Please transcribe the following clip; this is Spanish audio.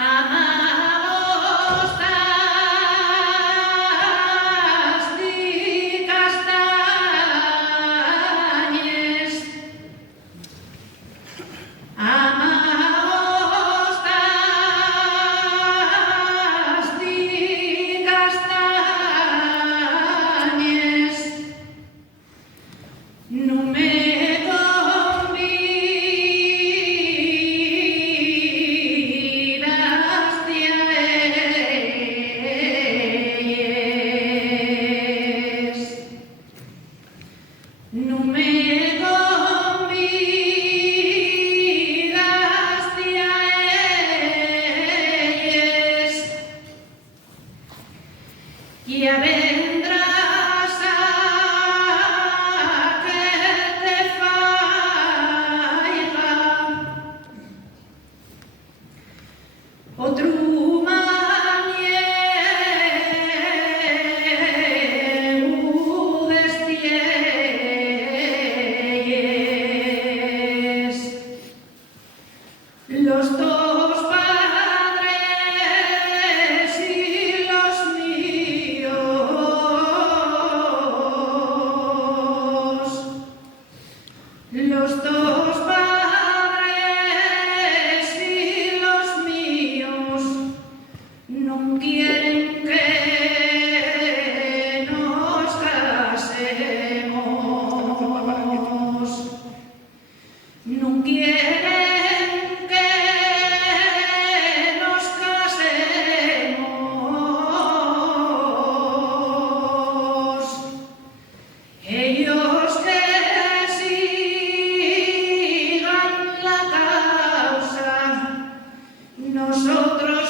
Amados tas di castañes, amados tas di castañes, non me no me convidaste a ellas, ya vendrás a que te faiga otro los dos padres y los míos, los dos padres y los míos no quieren que nos casemos, no quieren ellos que sigan la causa, nosotros